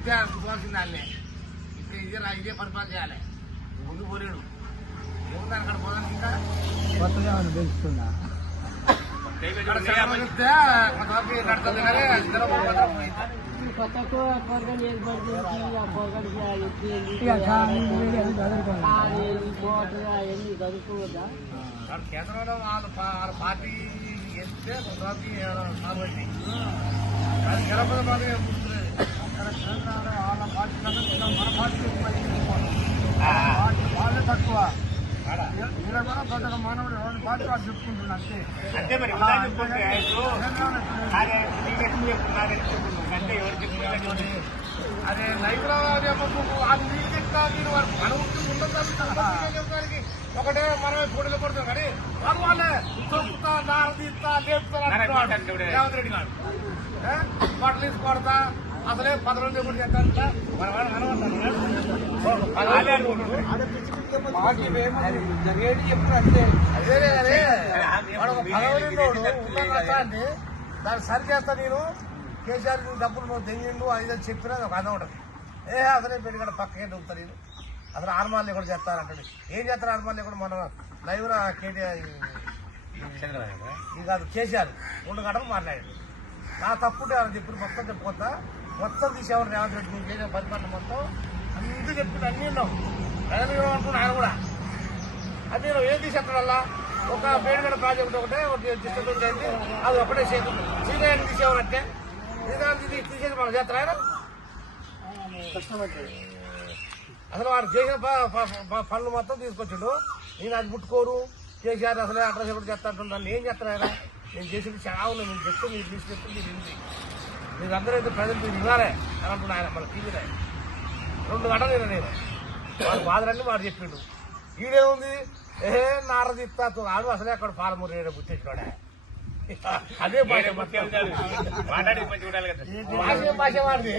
అంతే అనుకోవాల్సింది వాళ్ళే ఇప్పుడు ఇదే ఇదే పరిపాలన చేయాలి. ముందు పోలేడు. ఏముంది అక్కడ పోదానికి ఇంకా? కొత్తగా ఏమైనా పెంచుతున్నా? చెప్తే కొంతవరకు నడుతుంది కానీ ఇద్దరు కేంద్రంలో వాళ్ళ వాళ్ళ పార్టీ గెలిస్తే కొంతవరకు కాబట్టి అది గెలపద మరి వాళ్ళ పార్టీ కన్నా మన పార్టీ వాళ్ళే తక్కువ కూడా పెద్దగా మానవుడు పార్టీ వాళ్ళు చెప్పుకుంటున్నా అంతే అంతే మరి అదే లైవ్లో అది నీకు చెప్తా వారు మన ఊరికి ఉండడానికి ఒకటే మనమే పొడిలో పడుతుంది కానీ వాళ్ళు వాళ్ళే తొక్కుతా దారి తీస్తా లేపుతా. రేవంత్ రెడ్డి గారు? బట్టలు తీసి కొడతా అసలే పది రోజులు. జరిగేది చెప్తున్నా అంతే. అదే అదే. ఉన్న కష్టాన్ని దాన్ని సరి చేస్తా నేను. కేసీఆర్ డబ్బులు నువ్వు దెయ్యండు అని చెప్పినా అది ఒక అర్థం ఉంటుంది. ఏ అసలే పెట్టుకుంటే పక్కకే దొరుకుతా నేను. అసలు ఆర్మాల్ని కూడా చేస్తారంటే ఏం చేస్తారు ఆర్మాల్ని కూడా మన లైవ్ కేటీఆర్ ఇది కాదు కేసీఆర్. రెండు గంటలు మాట్లాడాడు. నా తప్పుంటే చెప్పిన మొత్తం చెప్పుకుంటా మొత్తం తీసేవాడు రేవంత్ రెడ్డి నేను చేసిన పరిపాలన మొత్తం. అన్ని చెప్పింది అన్ని ఉన్నాం ప్రజలు అనుకున్నా ఆయన కూడా. అది నేను ఏం తీసేస్తాడల్లా ఒక పేరుగడ ప్రాజెక్ట్ ఒకటే ఒకటి డిస్ట్రిక్ట్ అయితే అది ఒకటే చేతుంది శ్రీకాయలు తీసేవాడంటే శ్రీకాయలు తీసి తీసేసి మనం చేస్తారు ఆయన? అసలు వాడు చేసిన పనులు మొత్తం తీసుకొచ్చిండు. నేను అది ముట్టుకోరు. కేసీఆర్ అసలే అడ్రస్ ఎప్పుడు అంటున్నాను నన్ను ఏం చేస్తాను ఆయన? నేను చేసింది చాలా ఉన్నాయి. నేను చెప్తే మీరు తీసుకెళ్తే మీరు వింది మీరు అందరూ అయితే ప్రజలు మీరు వినాలే అని అంటున్నా ఆయన మన టీవీలో. రెండు గంటలు విన్నా నేను. వాడు బాధలన్నీ వాడు చెప్పిండు. ఈడేముంది ఏ నారదిత్తా ఆడు అసలే అక్కడ పాలమూరు ఏడ గుర్తించాడే అదే భాష భాష భాష వాడిది.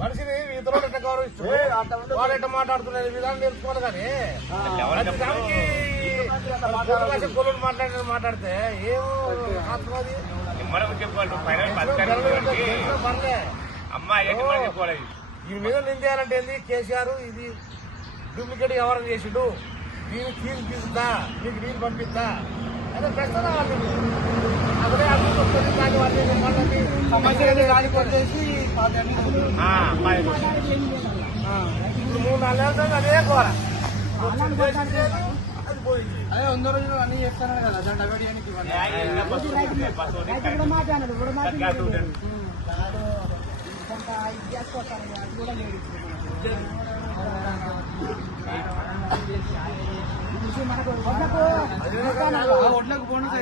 మనిషిని ఇతరులు ఎట్లా గౌరవిస్తాడు వాడు ఎట్లా మాట్లాడుతున్నది విధానం నేర్చుకోవాలి కానీ. దానికి భాష కొలుడు మాట్లాడిన మాట్లాడితే ఏమో ఆత్మది మనం చెప్పుకోవాలి ఫైనల్ పథకాలు పనులే అమ్మ ఏంటి మనం ఈ మీద నిందేయాలంటే ఏంది? కేసీఆర్ ఇది డూప్లికేట్ వ్యవహారం చేసిండు. దీన్ని తీరు తీసుకుందా నీకు నీళ్ళు పంపిస్తా. అదే ప్రశ్న రావాలి నీకు. అసలే అభివృద్ధి కానీ సమస్యలు అమ్మాయి. ఇప్పుడు మూడు నాలుగు నెలలు అదే కోర అది అదే వంద రోజులు అన్ని చెప్తాను కదా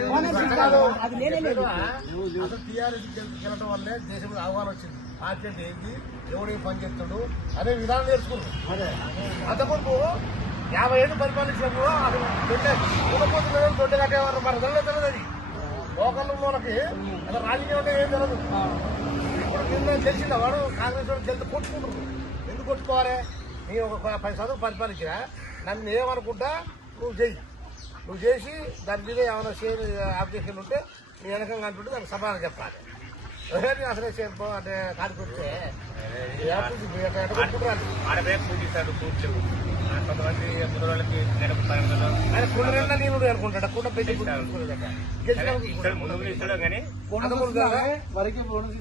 వందలు ఇస్తారు. అది లేనే లేదు అసలు టీఆర్ఎస్ గెలవడం వల్లే దేశంలో అవగాహన వచ్చింది పార్టీ అంటే ఏంటి ఎవడే పని చేస్తాడు అనే విధానం నేర్చుకున్నాడు అంతకుముందు యాభై ఏళ్ళు పరిపాలించినప్పుడు అసలు దొడ్డే ఊడపోతున్న దొడ్డే కట్టేవారు మన తెలియదు తెలియదు అది. లోకల్లో ఉన్నోళ్ళకి అసలు రాజకీయం అంటే ఏం తెలియదు. ఇప్పుడు నిన్న తెలిసిందా వాడు? కాంగ్రెస్ వాడు తెలిసి కొట్టుకుంటారు ఎందుకు కొట్టుకోవాలి? నీ ఒక పది శాతం పరిపాలించినా నన్ను ఏమనుకుంటా? నువ్వు చెయ్యి నువ్వు చేసి దాని మీద ఏమైనా షేర్ అప్లికేషన్ ఉంటే నీ వెనకంగా అంటుంటే దానికి సమాధానం చెప్పాలి. అసలే అంటే పూజిస్తాడు కొంతమంది అనుకుంటాడు కుండ పెట్టి ముందు ఇస్తాడు కానీ? వరకే బోనస్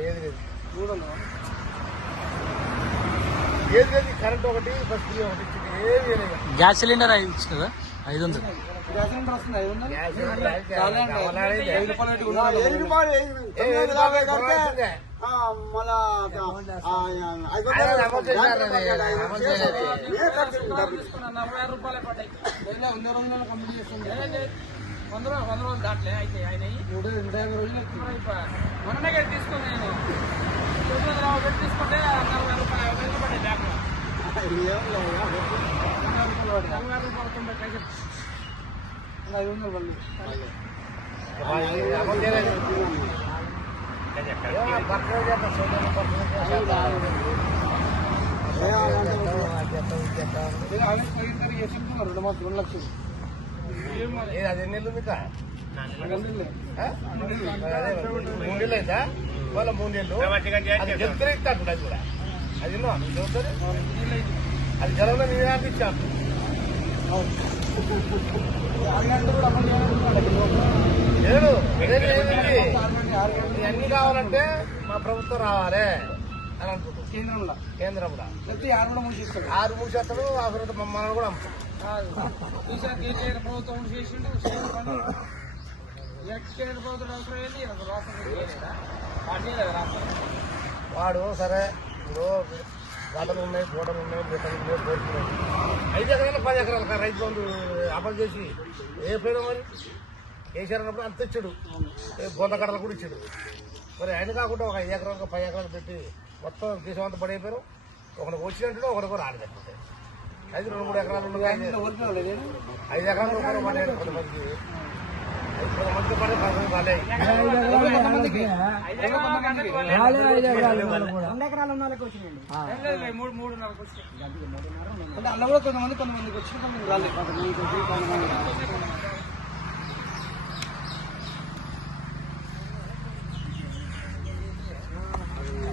ఏది లేదు. ఏది లేదు కరెంట్ ఒకటి బస్ ఒకటి ఇచ్చింది ఏది లేదు. గ్యాస్ సిలిండర్ ఇచ్చి కదా ఐదు వస్తుంది ఐదు వందలు మళ్ళా వంద రోజులు వంద రోజులు దాంట్లో అయితే ఆయన. మొన్ననే గట్టి తీసుకుని నేను. పెట్టి తీసుకుంటే నలభై రూపాయలు యాభై రూపాయలు బ్యాగ్లో నలభై రూపాయలు తొంభై ఐదు వందలు మళ్ళీ అది అమలు చేయలేదు. ఏమో బర్త్డే చేద్దాం, సోదరుడు బర్త్డే చేద్దాం. అది చేద్దాం, ఇది చేద్దాం. ఏదో ఆగస్టు పదిహేను తారీఖు చేస్తున్నారు రెండు మాసాలు రెండు లక్షలు ఏది అది ఎన్ని నెలలు మీకు రెండు నెలలే. అదే మూడేళ్ళు అయిందా మళ్ళీ మూడు నెలలు మంచిగా చేసి అది చేస్తాం. వ్యతిరేక్తాడు అది కూడా అది విన్నావా? నువ్వు చెబుతానే? అది జనంలో నేను ఆపించాను లేదు ఇవన్నీ కావాలంటే మా ప్రభుత్వం రావాలి అని అనుకుంటున్నాం. కేంద్రంలో? కేంద్రంలో. లేకపోతే ఆరు కూడా మూసేస్తాడు. ఆరు మూసేస్తాడు ఆ తర్వాత మమ్మల్ని కూడా ఈసారి కేసీఆర్ ప్రభుత్వం చేసిండు? కేసీఆర్ ప్రభుత్వం అవసరం ఏంటి? రాష్ట్రం. వాడు సరే ఇప్పుడు గడలు ఉన్నాయి గోడలు ఉన్నాయి బిడ్డలు ఉన్నాయి ఉన్నాయి. ఐదు ఎకరాలు పది ఎకరాలు రైతు బంధు అమలు చేసి ఏ పేరు మరి? కేసీఆర్ అన్నప్పుడు అంత ఇచ్చాడు. బొంద కడలు కూడా ఇచ్చాడు. మరి ఆయన కాకుండా ఒక ఐదు ఎకరాలకు పది ఎకరాలు పెట్టి మొత్తం దేశం అంతా పడైపోయారు ఒకరికి వచ్చినట్టు ఒకరికి రాలేదంటే ఐదు రెండు మూడు ఎకరాలు ఐదు ఎకరాలు కొంతమంది పడే కొంతమంది రెండు ఎకరాలు ఉన్న వాళ్ళకి వచ్చినాయండి మూడు మూడున్నరకు వచ్చి అంటే కూడా కొంతమంది కొంతమందికి వచ్చిన కొంతమంది రాలేదు